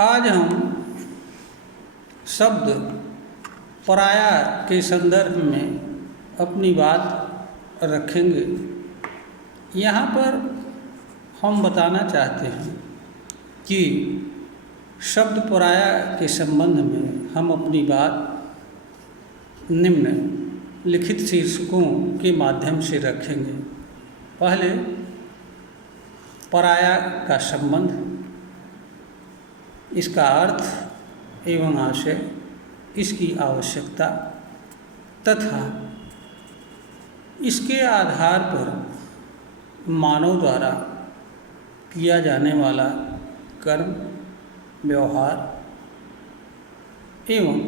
आज हम शब्द पराया के संदर्भ में अपनी बात रखेंगे। यहाँ पर हम बताना चाहते हैं कि शब्द पराया के संबंध में हम अपनी बात निम्न लिखित शीर्षकों के माध्यम से रखेंगे। पहले, पराया का संबंध, इसका अर्थ एवं आशय, इसकी आवश्यकता तथा इसके आधार पर मानव द्वारा किया जाने वाला कर्म, व्यवहार एवं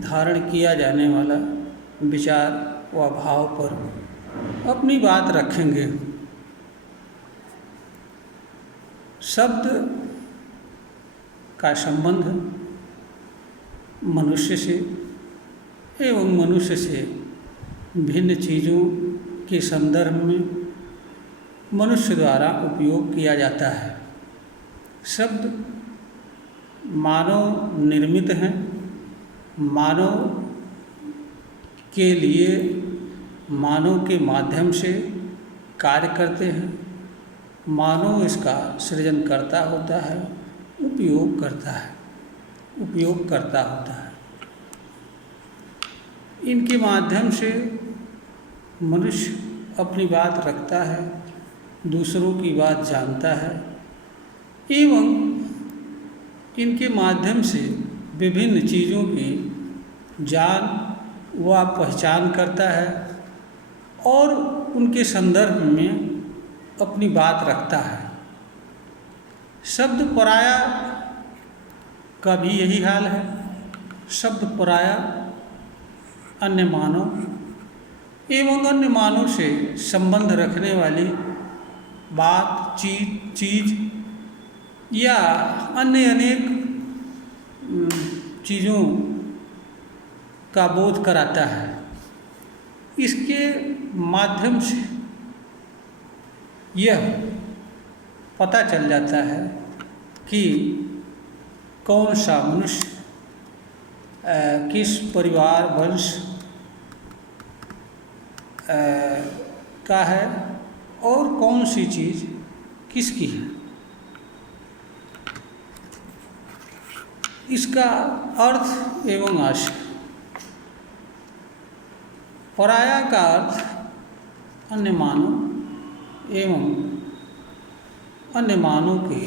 धारण किया जाने वाला विचार व भाव पर अपनी बात रखेंगे। शब्द का संबंध मनुष्य से एवं मनुष्य से भिन्न चीज़ों के संदर्भ में मनुष्य द्वारा उपयोग किया जाता है। शब्द मानव निर्मित हैं, मानव के लिए, मानव के माध्यम से कार्य करते हैं। मानव इसका सृजनकर्ता होता है, उपयोग करता होता है। इनके माध्यम से मनुष्य अपनी बात रखता है, दूसरों की बात जानता है एवं इनके माध्यम से विभिन्न चीज़ों की जान व पहचान करता है और उनके संदर्भ में अपनी बात रखता है। शब्द पराया का भी यही हाल है। शब्द पराया अन्य मानव एवं अन्य मानव से संबंध रखने वाली बात, चीज़ या अन्य अनेक चीज़ों का बोध कराता है। इसके माध्यम से यह पता चल जाता है कि कौन सा मनुष्य किस परिवार वंश का है और कौन सी चीज़ किसकी है। इसका अर्थ एवं आशय। पराया का अर्थ अन्य मानव एवं अन्य मानव की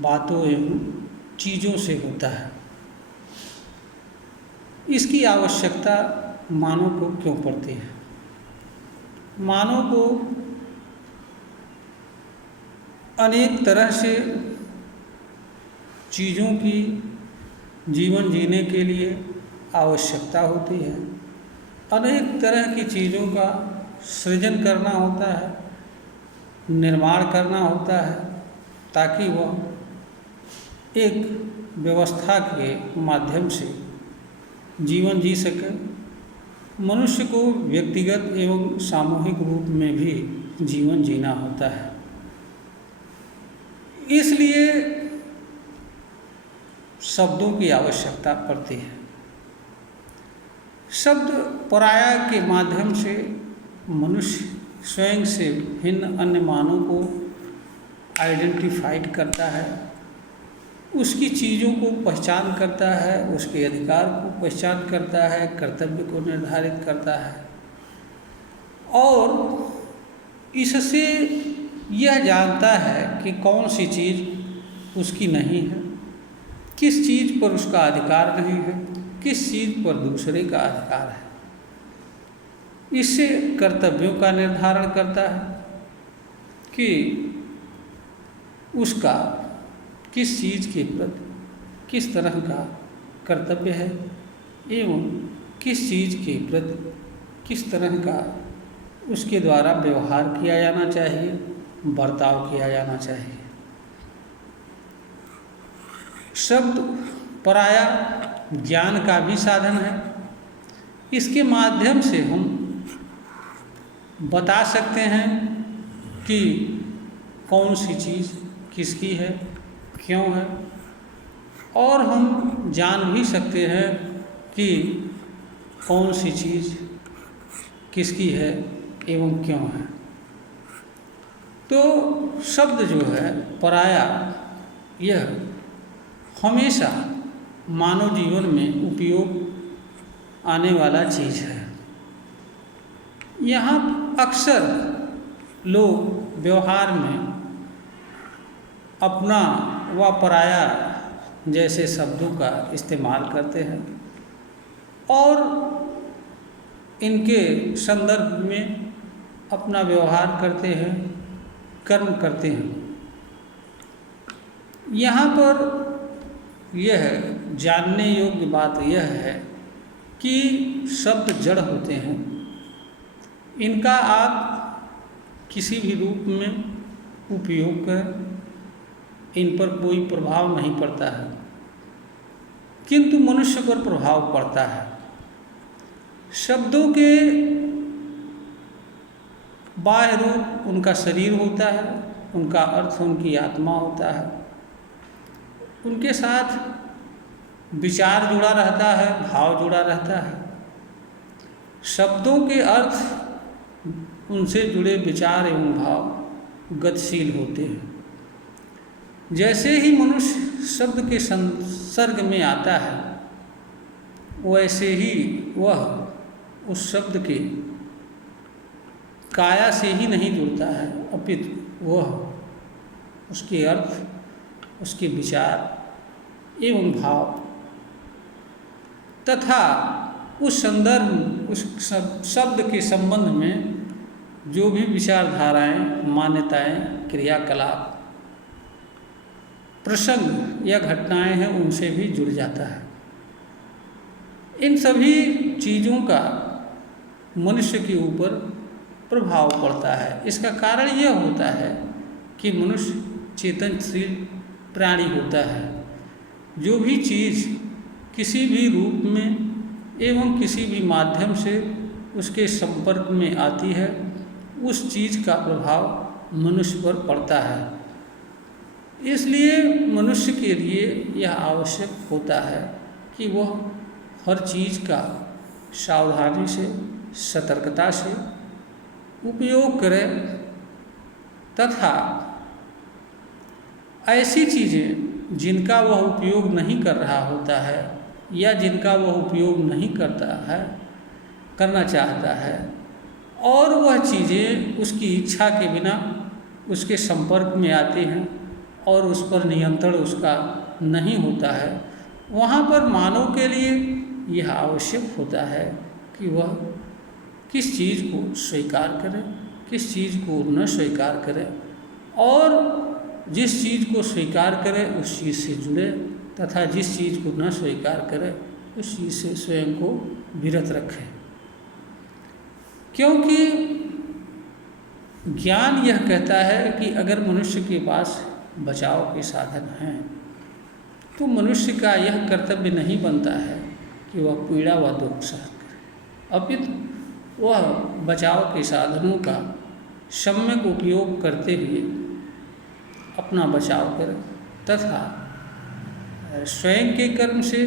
बातों एवं चीज़ों से होता है। इसकी आवश्यकता मानव को क्यों पड़ती है? मानव को अनेक तरह से चीज़ों की जीवन जीने के लिए आवश्यकता होती है। अनेक तरह की चीज़ों का सृजन करना होता है, निर्माण करना होता है ताकि वह एक व्यवस्था के माध्यम से जीवन जी सके। मनुष्य को व्यक्तिगत एवं सामूहिक रूप में भी जीवन जीना होता है। इसलिए शब्दों की आवश्यकता पड़ती है। शब्द पराया के माध्यम से मनुष्य स्वयं से भिन्न अन्य मानव को आइडेंटिफाइड करता है, उसकी चीज़ों को पहचान करता है, उसके अधिकार को पहचान करता है, कर्तव्य को निर्धारित करता है और इससे यह जानता है कि कौन सी चीज़ उसकी नहीं है, किस चीज़ पर उसका अधिकार नहीं है, किस चीज़ पर दूसरे का अधिकार है। इससे कर्तव्यों का निर्धारण करता है कि उसका किस चीज़ के प्रति किस तरह का कर्तव्य है एवं किस चीज़ के प्रति किस तरह का उसके द्वारा व्यवहार किया जाना चाहिए, बर्ताव किया जाना चाहिए। शब्द पराया ज्ञान का भी साधन है। इसके माध्यम से हम बता सकते हैं कि कौन सी चीज़ किसकी है, क्यों है और हम जान भी सकते हैं कि कौन सी चीज़ किसकी है एवं क्यों है। तो शब्द जो है पराया, यह हमेशा मानव जीवन में उपयोग आने वाला चीज़ है। यहाँ अक्सर लोग व्यवहार में अपना व पराया जैसे शब्दों का इस्तेमाल करते हैं और इनके संदर्भ में अपना व्यवहार करते हैं, कर्म करते हैं। यहाँ पर यह जानने योग्य बात यह है कि शब्द जड़ होते हैं, इनका आप किसी भी रूप में उपयोग करें, इन पर कोई प्रभाव नहीं पड़ता है, किंतु मनुष्य पर प्रभाव पड़ता है। शब्दों के बाह्य रूप उनका शरीर होता है, उनका अर्थ उनकी आत्मा होता है, उनके साथ विचार जुड़ा रहता है, भाव जुड़ा रहता है। शब्दों के अर्थ उनसे जुड़े विचार एवं भाव गतिशील होते हैं। जैसे ही मनुष्य शब्द के संसर्ग में आता है, वैसे ही वह उस शब्द के काया से ही नहीं जुड़ता है, अपितु वह उसके अर्थ, उसके विचार एवं भाव तथा उस संदर्भ, उस शब्द के संबंध में जो भी विचारधाराएं, मान्यताएं, क्रियाकलाप, प्रसंग या घटनाएं हैं, उनसे भी जुड़ जाता है। इन सभी चीज़ों का मनुष्य के ऊपर प्रभाव पड़ता है। इसका कारण यह होता है कि मनुष्य चेतनशील प्राणी होता है। जो भी चीज़ किसी भी रूप में एवं किसी भी माध्यम से उसके संपर्क में आती है, उस चीज़ का प्रभाव मनुष्य पर पड़ता है। इसलिए मनुष्य के लिए यह आवश्यक होता है कि वह हर चीज़ का सावधानी से, सतर्कता से उपयोग करे तथा ऐसी चीज़ें जिनका वह उपयोग नहीं कर रहा होता है या जिनका वह उपयोग नहीं करना चाहता है और वह चीज़ें उसकी इच्छा के बिना उसके संपर्क में आती हैं और उस पर नियंत्रण उसका नहीं होता है, वहाँ पर मानव के लिए यह आवश्यक होता है कि वह किस चीज़ को स्वीकार करे, किस चीज़ को न स्वीकार करे और जिस चीज़ को स्वीकार करे उस चीज़ से जुड़े तथा जिस चीज़ को न स्वीकार करे उस चीज़ से स्वयं को विरत रखे। क्योंकि ज्ञान यह कहता है कि अगर मनुष्य के पास बचाव के साधन हैं तो मनुष्य का यह कर्तव्य नहीं बनता है कि वह पीड़ा व दुख सहन करे, अपितु वह बचाव के साधनों का सम्यक उपयोग करते हुए अपना बचाव करे तथा स्वयं के कर्म से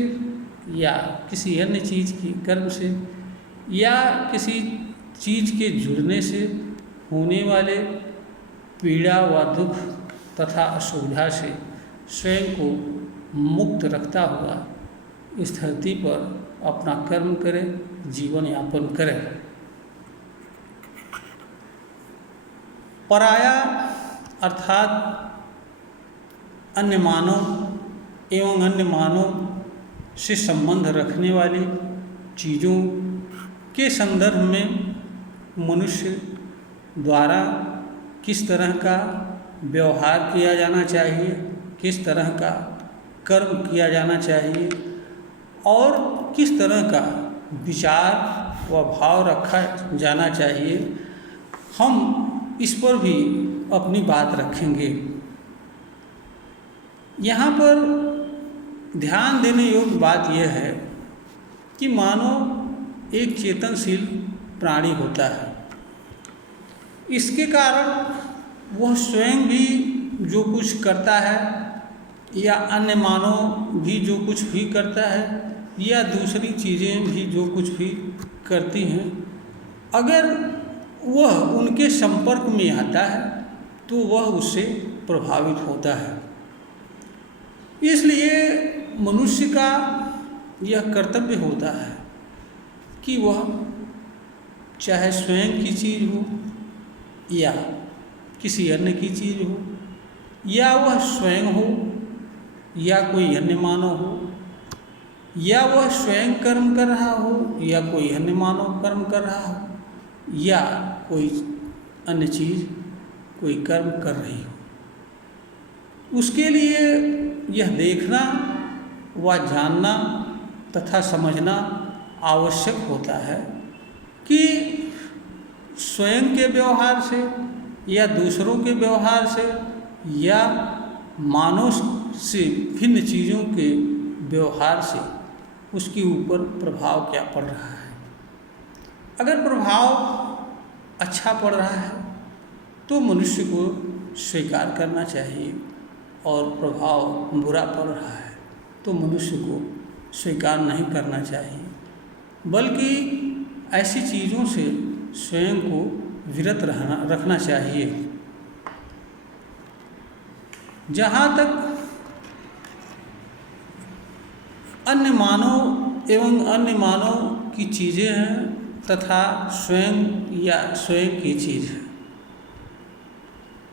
या किसी अन्य चीज़ की कर्म से या किसी चीज़ के जुड़ने से होने वाले पीड़ा व दुख तथा असुविधा से स्वयं को मुक्त रखता हुआ इस धरती पर अपना कर्म करे, जीवन यापन करे। पराया अर्थात अन्य मानव एवं अन्य मानव से संबंध रखने वाली चीज़ों के संदर्भ में मनुष्य द्वारा किस तरह का व्यवहार किया जाना चाहिए, किस तरह का कर्म किया जाना चाहिए और किस तरह का विचार व भाव रखा जाना चाहिए, हम इस पर भी अपनी बात रखेंगे। यहाँ पर ध्यान देने योग्य बात यह है कि मानव एक चेतनशील प्राणी होता है। इसके कारण वह स्वयं भी जो कुछ करता है या अन्य मानव भी जो कुछ भी करता है या दूसरी चीज़ें भी जो कुछ भी करती हैं, अगर वह उनके संपर्क में आता है तो वह उससे प्रभावित होता है। इसलिए मनुष्य का यह कर्तव्य होता है कि वह चाहे स्वयं की चीज़ हो या किसी अन्य की चीज़ हो, या वह स्वयं हो या कोई अन्य मानव हो, या वह स्वयं कर्म कर रहा हो या कोई अन्य मानव कर्म कर रहा हो, या कोई अन्य चीज़ कोई कर्म कर रही हो, उसके लिए यह देखना व जानना तथा समझना आवश्यक होता है कि स्वयं के व्यवहार से या दूसरों के व्यवहार से या मानव से भिन्न चीज़ों के व्यवहार से उसके ऊपर प्रभाव क्या पड़ रहा है। अगर प्रभाव अच्छा पड़ रहा है तो मनुष्य को स्वीकार करना चाहिए, और प्रभाव बुरा पड़ रहा है तो मनुष्य को स्वीकार नहीं करना चाहिए, बल्कि ऐसी चीज़ों से स्वयं को विरत रखना चाहिए। जहाँ तक अन्य मानव एवं अन्य मानव की चीज़ें हैं तथा स्वयं या स्वयं की चीज़ है,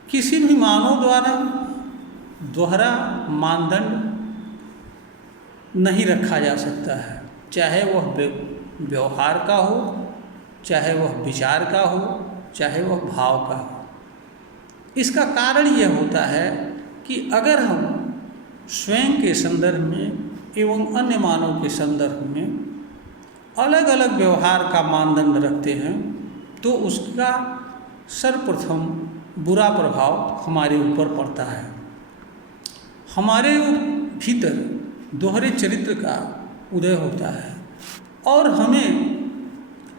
किसी भी मानव द्वारा दोहरा मानदंड नहीं रखा जा सकता है, चाहे वह व्यवहार का हो, चाहे वह विचार का हो, चाहे वह भाव का हो। इसका कारण यह होता है कि अगर हम स्वयं के संदर्भ में एवं अन्य मानव के संदर्भ में अलग अलग व्यवहार का मानदंड रखते हैं तो उसका सर्वप्रथम बुरा प्रभाव हमारे ऊपर पड़ता है। हमारे भीतर दोहरे चरित्र का उदय होता है और हमें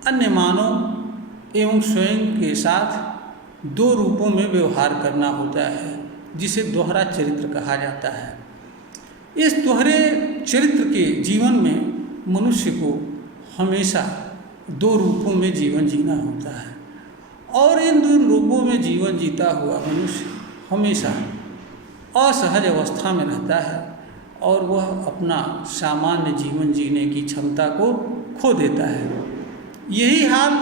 अन्य मानव एवं स्वयं के साथ दो रूपों में व्यवहार करना होता है, जिसे दोहरा चरित्र कहा जाता है। इस दोहरे चरित्र के जीवन में मनुष्य को हमेशा दो रूपों में जीवन जीना होता है, और इन दो रूपों में जीवन जीता हुआ मनुष्य हमेशा असहज अवस्था में रहता है और वह अपना सामान्य जीवन जीने की क्षमता को खो देता है। यही हाल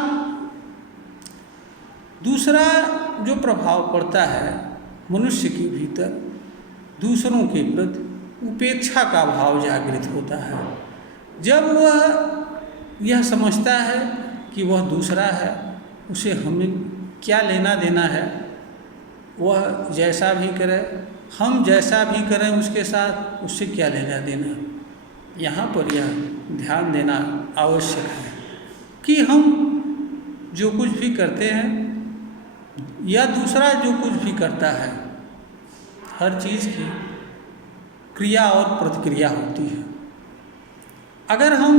दूसरा जो प्रभाव पड़ता है मनुष्य के भीतर, दूसरों के प्रति उपेक्षा का भाव जागृत होता है। जब वह यह समझता है कि वह दूसरा है, उसे हमें क्या लेना देना है, वह जैसा भी करे, हम जैसा भी करें उसके साथ, उससे क्या लेना देना। यहाँ पर यह ध्यान देना आवश्यक है कि हम जो कुछ भी करते हैं या दूसरा जो कुछ भी करता है, हर चीज़ की क्रिया और प्रतिक्रिया होती है। अगर हम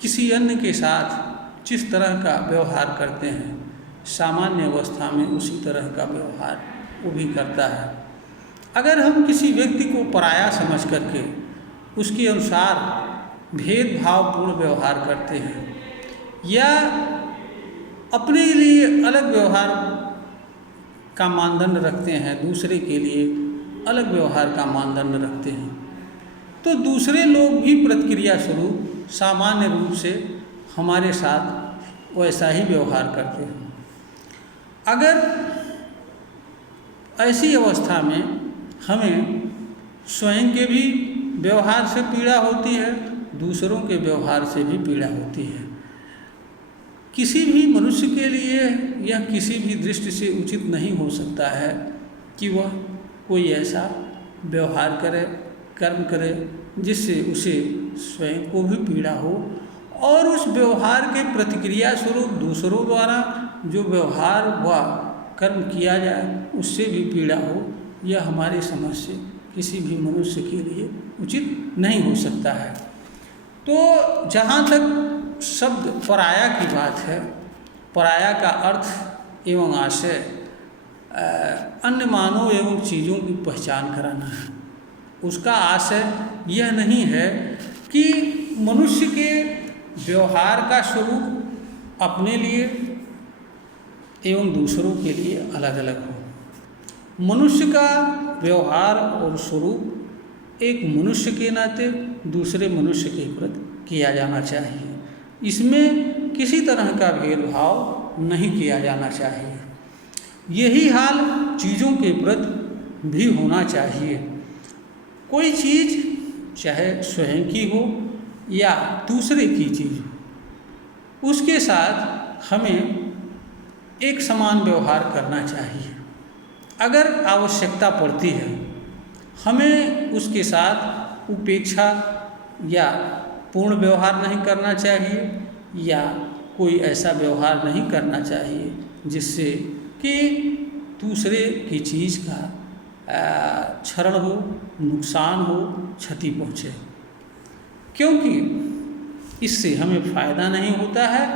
किसी अन्य के साथ जिस तरह का व्यवहार करते हैं, सामान्य अवस्था में उसी तरह का व्यवहार वो भी करता है। अगर हम किसी व्यक्ति को पराया समझ करके उसके अनुसार भेदभावपूर्ण व्यवहार करते हैं या अपने लिए अलग व्यवहार का मानदंड रखते हैं, दूसरे के लिए अलग व्यवहार का मानदंड रखते हैं, तो दूसरे लोग भी प्रतिक्रिया स्वरूप सामान्य रूप से हमारे साथ वैसा ही व्यवहार करते हैं। अगर ऐसी अवस्था में हमें स्वयं के भी व्यवहार से पीड़ा होती है, दूसरों के व्यवहार से भी पीड़ा होती है। किसी भी मनुष्य के लिए यह किसी भी दृष्टि से उचित नहीं हो सकता है कि वह कोई ऐसा व्यवहार करे, कर्म करे जिससे उसे स्वयं को भी पीड़ा हो, और उस व्यवहार के प्रतिक्रिया स्वरूप दूसरों द्वारा जो व्यवहार व कर्म किया जाए उससे भी पीड़ा हो। यह हमारी समझ से किसी भी मनुष्य के लिए उचित नहीं हो सकता है। तो जहाँ तक शब्द पराया की बात है, पराया का अर्थ एवं आशय अन्य मानव एवं चीज़ों की पहचान कराना है। उसका आशय यह नहीं है कि मनुष्य के व्यवहार का स्वरूप अपने लिए एवं दूसरों के लिए अलग अलग हो। मनुष्य का व्यवहार और स्वरूप एक मनुष्य के नाते दूसरे मनुष्य के प्रति किया जाना चाहिए। इसमें किसी तरह का भेदभाव नहीं किया जाना चाहिए। यही हाल चीज़ों के प्रति भी होना चाहिए। कोई चीज़ चाहे स्वयं की हो या दूसरे की चीज़ हो, उसके साथ हमें एक समान व्यवहार करना चाहिए। अगर आवश्यकता पड़ती है, हमें उसके साथ उपेक्षा या पूर्ण व्यवहार नहीं करना चाहिए या कोई ऐसा व्यवहार नहीं करना चाहिए जिससे कि दूसरे की चीज़ का क्षरण हो, नुकसान हो, क्षति पहुँचे, क्योंकि इससे हमें फ़ायदा नहीं होता है,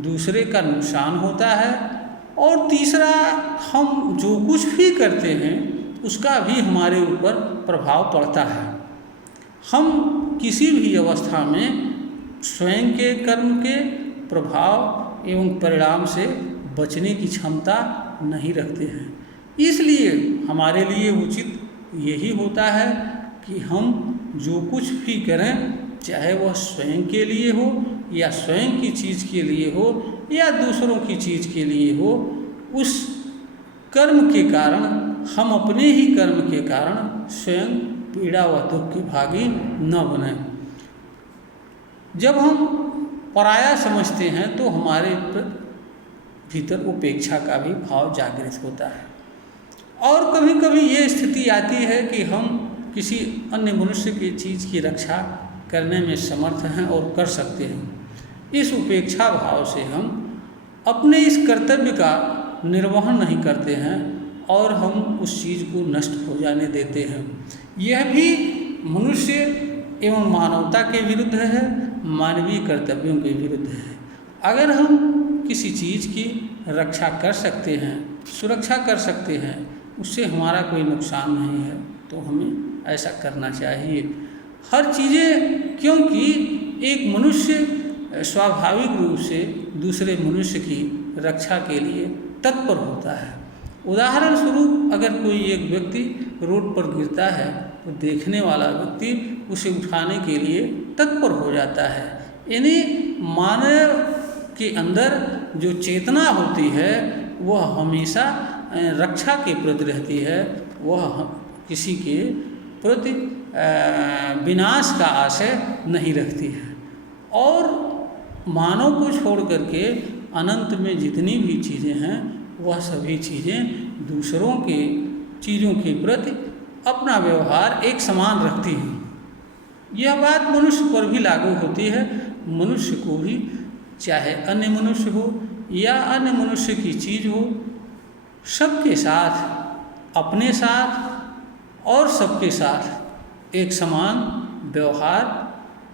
दूसरे का नुकसान होता है। और तीसरा, हम जो कुछ भी करते हैं उसका भी हमारे ऊपर प्रभाव पड़ता है। हम किसी भी अवस्था में स्वयं के कर्म के प्रभाव एवं परिणाम से बचने की क्षमता नहीं रखते हैं। इसलिए हमारे लिए उचित यही होता है कि हम जो कुछ भी करें, चाहे वह स्वयं के लिए हो या स्वयं की चीज़ के लिए हो या दूसरों की चीज़ के लिए हो, उस कर्म के कारण, हम अपने ही कर्म के कारण स्वयं पीड़ा व दुख के भागी न बने। जब हम पराया समझते हैं तो हमारे भीतर उपेक्षा का भी भाव जागृत होता है। और कभी कभी ये स्थिति आती है कि हम किसी अन्य मनुष्य की चीज़ की रक्षा करने में समर्थ हैं और कर सकते हैं। इस उपेक्षा भाव से हम अपने इस कर्तव्य का निर्वहन नहीं करते हैं और हम उस चीज़ को नष्ट हो जाने देते हैं। यह भी मनुष्य एवं मानवता के विरुद्ध है, मानवीय कर्तव्यों के विरुद्ध है। अगर हम किसी चीज़ की रक्षा कर सकते हैं, सुरक्षा कर सकते हैं, उससे हमारा कोई नुकसान नहीं है, तो हमें ऐसा करना चाहिए। हर चीज़ें, क्योंकि एक मनुष्य स्वाभाविक रूप से दूसरे मनुष्य की रक्षा के लिए तत्पर होता है। उदाहरण स्वरूप, अगर कोई एक व्यक्ति रोड पर गिरता है तो देखने वाला व्यक्ति उसे उठाने के लिए तत्पर हो जाता है। यानी मानव के अंदर जो चेतना होती है वह हमेशा रक्षा के प्रति रहती है, वह किसी के प्रति विनाश का आशय नहीं रखती है। और मानव को छोड़ करके अनंत में जितनी भी चीज़ें हैं वह सभी चीज़ें दूसरों के चीज़ों के प्रति अपना व्यवहार एक समान रखती हैं। यह बात मनुष्य पर भी लागू होती है। मनुष्य को भी, चाहे अन्य मनुष्य हो या अन्य मनुष्य की चीज़ हो, सबके साथ, अपने साथ और सबके साथ एक समान व्यवहार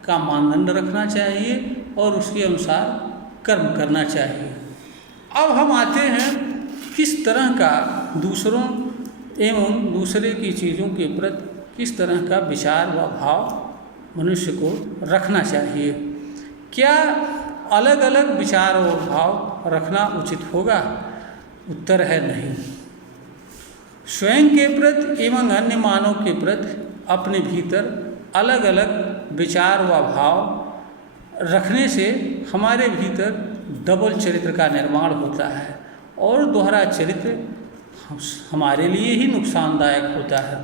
का मानदंड रखना चाहिए और उसके अनुसार कर्म करना चाहिए। अब हम आते हैं किस तरह का दूसरों एवं दूसरे की चीज़ों के प्रति किस तरह का विचार व भाव मनुष्य को रखना चाहिए। क्या अलग अलग विचार और भाव रखना उचित होगा? उत्तर है नहीं। स्वयं के प्रति एवं अन्य मानव के प्रति अपने भीतर अलग अलग विचार व भाव रखने से हमारे भीतर डबल चरित्र का निर्माण होता है और दोहरा चरित्र हमारे लिए ही नुकसानदायक होता है।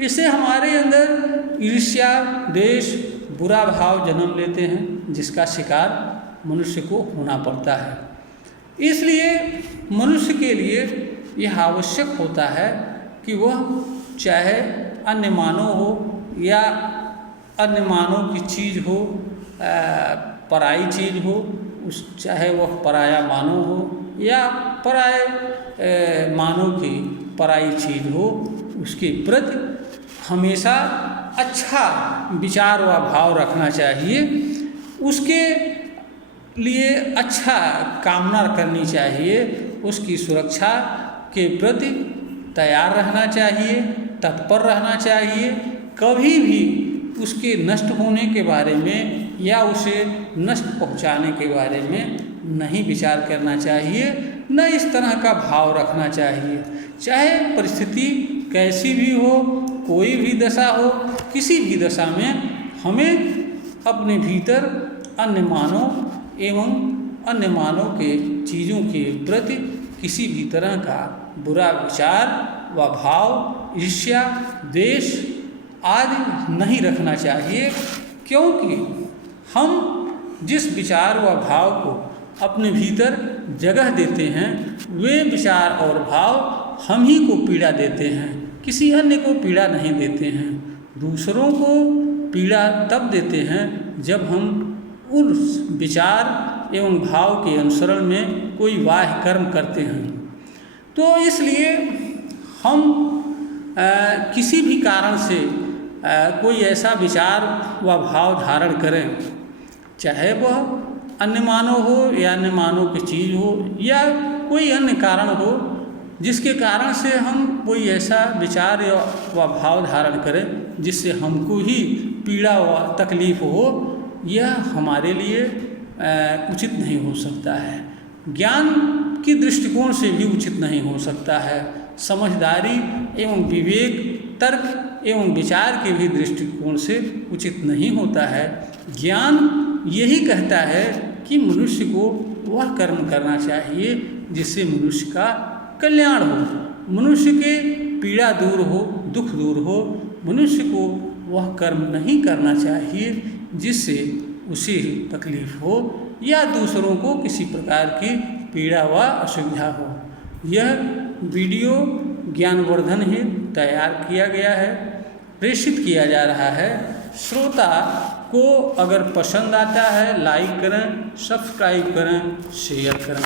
इससे हमारे अंदर ईर्ष्या, द्वेष, बुरा भाव जन्म लेते हैं, जिसका शिकार मनुष्य को होना पड़ता है। इसलिए मनुष्य के लिए यह आवश्यक होता है कि वह चाहे अन्य मानव हो या अन्य मानव की चीज़ हो, पराई चीज़ हो, चाहे वह पराया मानव हो या पराये मानव की पराई चीज़ हो, उसके प्रति हमेशा अच्छा विचार व भाव रखना चाहिए। उसके लिए अच्छा कामना करनी चाहिए, उसकी सुरक्षा के प्रति तैयार रहना चाहिए, तत्पर रहना चाहिए। कभी भी उसके नष्ट होने के बारे में या उसे नष्ट पहुंचाने के बारे में नहीं विचार करना चाहिए, न इस तरह का भाव रखना चाहिए। चाहे परिस्थिति कैसी भी हो, कोई भी दशा हो, किसी भी दशा में हमें अपने भीतर अन्य मानव एवं अन्य मानव के चीज़ों के प्रति किसी भी तरह का बुरा विचार व भाव, ईर्ष्या, द्वेष आदि नहीं रखना चाहिए, क्योंकि हम जिस विचार व भाव को अपने भीतर जगह देते हैं, वे विचार और भाव हम ही को पीड़ा देते हैं, किसी अन्य को पीड़ा नहीं देते हैं। दूसरों को पीड़ा तब देते हैं जब हम उस विचार एवं भाव के अनुसरण में कोई बाह्य कर्म करते हैं। तो इसलिए हम किसी भी कारण से कोई ऐसा विचार व भाव धारण करें, चाहे वह अन्य मानव हो या अन्य मानव की चीज़ हो या कोई अन्य कारण हो, जिसके कारण से हम कोई ऐसा विचार व भाव धारण करें जिससे हमको ही पीड़ा व तकलीफ हो, यह हमारे लिए उचित नहीं हो सकता है। ज्ञान की दृष्टिकोण से भी उचित नहीं हो सकता है। समझदारी एवं विवेक, तर्क एवं विचार के भी दृष्टिकोण से उचित नहीं होता है। ज्ञान यही कहता है कि मनुष्य को वह कर्म करना चाहिए जिससे मनुष्य का कल्याण हो, मनुष्य के पीड़ा दूर हो, दुख दूर हो। मनुष्य को वह कर्म नहीं करना चाहिए जिससे उसे तकलीफ हो या दूसरों को किसी प्रकार की पीड़ा व असुविधा हो। यह वीडियो ज्ञानवर्धन हेतु तैयार किया गया है, प्रेषित किया जा रहा है। श्रोता को अगर पसंद आता है, लाइक करें, सब्सक्राइब करें, शेयर करें।